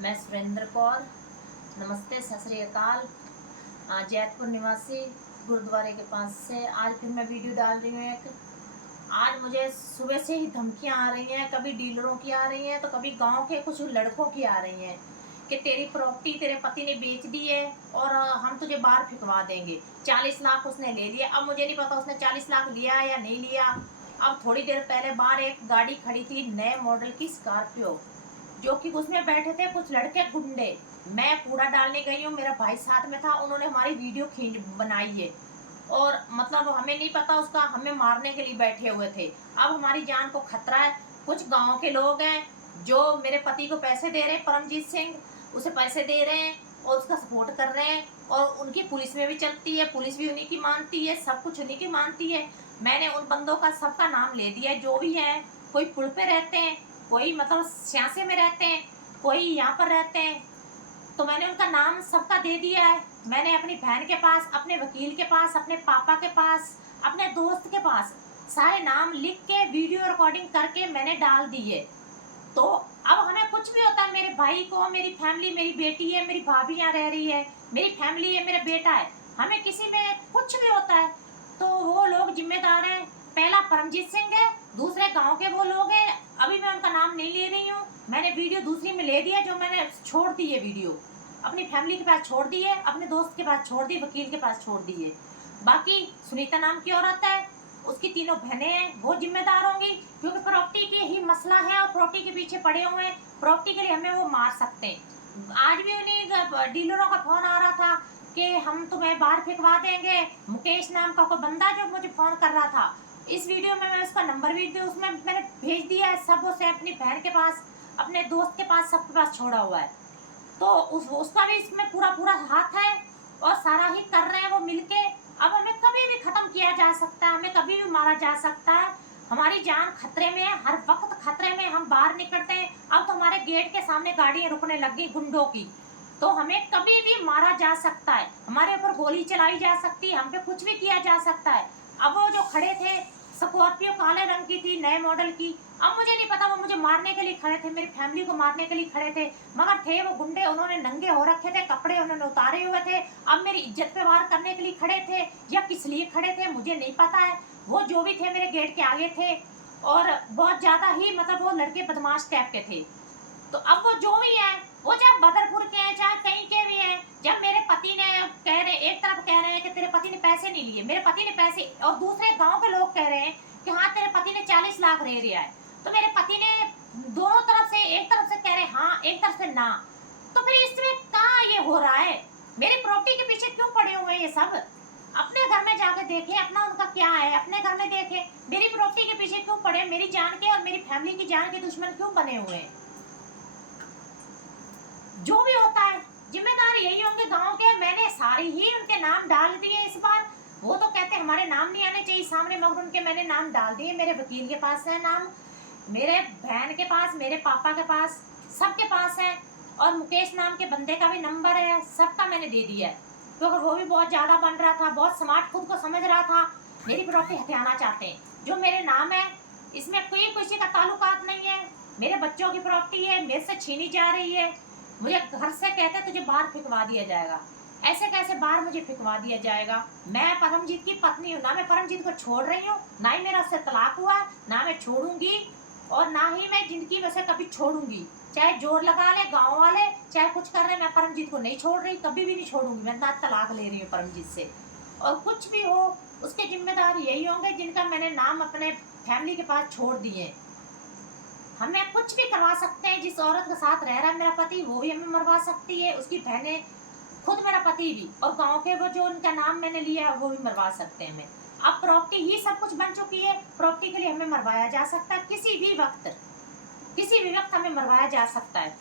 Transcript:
मैं सुरेंद्र कौर, नमस्ते, सत श्री अकाल। जैतपुर निवासी गुरुद्वारे के पास से आज फिर मैं वीडियो डाल रही हूँ। एक आज मुझे सुबह से ही धमकियाँ आ रही हैं, कभी डीलरों की आ रही हैं तो कभी गांव के कुछ लड़कों की आ रही हैं कि तेरी प्रॉपर्टी तेरे पति ने बेच दी है और हम तुझे बाहर फिकवा देंगे। 40 लाख उसने ले लिया। अब मुझे नहीं पता उसने 40 लाख लिया या नहीं लिया। अब थोड़ी देर पहले बाहर एक गाड़ी खड़ी थी, नए मॉडल की स्कॉर्पियो, जो कि उसमें बैठे थे कुछ लड़के गुंडे। मैं कूड़ा डालने गई हूँ, मेरा भाई साथ में था, उन्होंने हमारी वीडियो खींच बनाई है और मतलब हमें नहीं पता उसका, हमें मारने के लिए बैठे हुए थे। अब हमारी जान को खतरा है। कुछ गांव के लोग हैं जो मेरे पति को पैसे दे रहे हैं, परमजीत सिंह उसे पैसे दे रहे हैं और उसका सपोर्ट कर रहे हैं और उनकी पुलिस में भी चलती है, पुलिस भी उन्हीं की मानती है, सब कुछ उन्हीं की मानती है। मैंने उन बंदों का सबका नाम ले दिया है, जो भी है। कोई पुल पे रहते हैं, कोई मतलब स्यासे में रहते हैं, कोई यहाँ पर रहते हैं, तो मैंने उनका नाम सबका दे दिया है। मैंने अपनी बहन के पास, अपने वकील के पास, अपने पापा के पास, अपने दोस्त के पास सारे नाम लिख के वीडियो रिकॉर्डिंग करके मैंने डाल दी है। तो अब हमें कुछ भी होता है, मेरे भाई को, मेरी फैमिली, मेरी बेटी है, मेरी भाभी यहाँ रह रही है, मेरी फैमिली है, मेरा बेटा है, हमें किसी में कुछ भी होता है तो वो लोग जिम्मेदार हैं। पहला परमजीत सिंह है, दूसरे गांव के वो लोग हैं, अभी मैं उनका नाम नहीं ले रही हूँ। मैंने वीडियो दूसरी में ले दिया, जो मैंने छोड़ दी है वीडियो, अपनी फैमिली के पास छोड़ दी है, अपने दोस्त के पास छोड़ दी, वकील के पास छोड़ दी है। बाकी सुनीता नाम की औरत है, उसकी तीनों बहनें हैं, वो जिम्मेदार होंगी, क्योंकि प्रॉपर्टी के ही मसला है और प्रॉपर्टी के पीछे पड़े हुए हैं। प्रॉपर्टी के लिए हमें वो मार सकते हैं। आज भी उन्हीं डीलरों का फोन आ रहा था कि हम तुम्हें बाहर फिकवा देंगे। मुकेश नाम का कोई बंदा जो मुझे फोन कर रहा था, इस वीडियो में मैं उसका नंबर भी उसमें मैंने भेज दिया है। सब उसे अपनी बहन के पास, अपने दोस्त के पास, सबके पास छोड़ा हुआ है। तो उसका भी इसमें पूरा पूरा हाथ है और सारा ही कर रहे हैं वो मिलके। अब हमें कभी भी खत्म किया जा सकता है, हमें कभी भी मारा जा सकता है। हमारी जान खतरे में है, हर वक्त खतरे में। हम बाहर निकलते हैं, अब तो हमारे गेट के सामने गाड़ियां रुकने लग गई गुंडों की, तो हमें कभी भी मारा जा सकता है, हमारे ऊपर गोली चलाई जा सकती है, हम पे कुछ भी किया जा सकता है। अब वो जो खड़े थे, स्कॉर्पियो काले रंग की थी, नए मॉडल की, अब मुझे नहीं पता वो मुझे मारने के लिए खड़े थे, मेरी फैमिली को मारने के लिए खड़े थे, मगर थे वो गुंडे। उन्होंने नंगे हो रखे थे, कपड़े उन्होंने उतारे हुए थे। अब मेरी इज्जत पे वार करने के लिए खड़े थे या किस लिए खड़े थे मुझे नहीं पता है। वो जो भी थे मेरे गेट के आगे थे और बहुत ज्यादा ही मतलब वो लड़के बदमाश टाइप के थे। तो अब वो जो भी है, वो चाहे बदरपुर के हैं चाहे कहीं के भी हैं, जब मेरे पति ने कह रहे, एक तरफ कह रहे हैं कि तेरे पति ने पैसे नहीं लिए, मेरे पति ने पैसे, और दूसरे गांव के लोग कह रहे हैं कि हाँ तेरे पति ने 40 लाख ले लिया है, तो मेरे पति ने दोनों तरफ से, एक तरफ से कह रहे हाँ, एक तरफ से ना, तो फिर इसमें कहाँ ये हो रहा है? मेरी प्रॉपर्टी के पीछे क्यों पड़े हुए ये सब? अपने घर में जाकर देखें, अपना उनका क्या है, अपने घर में देखें, मेरी प्रॉपर्टी के पीछे क्यों पड़े? मेरी जान के और मेरी फैमिली की जान के दुश्मन क्यों बने हुए हैं? जो भी होता है जिम्मेदार यही होंगे गांव के। मैंने सारे ही उनके नाम डाल दिए इस बार। वो तो कहते हमारे नाम नहीं आने चाहिए सामने, मगर उनके मैंने नाम डाल दिए। मेरे वकील के पास है नाम, मेरे बहन के पास, मेरे पापा के पास, सबके पास है, और मुकेश नाम के बंदे का भी नंबर है, सबका मैंने दे दिया है। क्योंकि वो भी बहुत ज्यादा बन रहा था, बहुत स्मार्ट खुद को समझ रहा था, मेरी प्रॉपर्टी हथियाना चाहते हैं। जो मेरे नाम है इसमें कोई किसी का ताल्लुकात नहीं है, मेरे बच्चों की प्रॉपर्टी है, मेरे से छीनी जा रही है। मुझे घर से कहते तुझे बाहर फिकवा दिया जाएगा। ऐसे कैसे बाहर मुझे फिकवा दिया जाएगा? मैं परमजीत की पत्नी हूँ, ना मैं परमजीत को छोड़ रही हूँ, ना ही मेरा उससे तलाक हुआ, ना मैं छोड़ूंगी और ना ही मैं जिंदगी में से कभी छोड़ूंगी। चाहे जोर लगा ले गाँव वाले, चाहे कुछ कर रहे, मैं परमजीत को नहीं छोड़ रही, कभी भी नहीं छोड़ूंगी। मैं ना तलाक ले रही हूँ परमजीत से, और कुछ भी हो उसके जिम्मेदार यही होंगे जिनका मैंने नाम अपने फैमिली के पास छोड़ दिए। हमें कुछ भी करवा सकते हैं। जिस औरत के साथ रह रहा है मेरा पति, वो भी हमें मरवा सकती है, उसकी बहनें, खुद मेरा पति भी, और गांव के वो जो उनका नाम मैंने लिया है वो भी मरवा सकते हैं हमें। अब प्रॉपर्टी ही सब कुछ बन चुकी है, प्रॉपर्टी के लिए हमें मरवाया जा सकता है, किसी भी वक्त हमें मरवाया जा सकता है।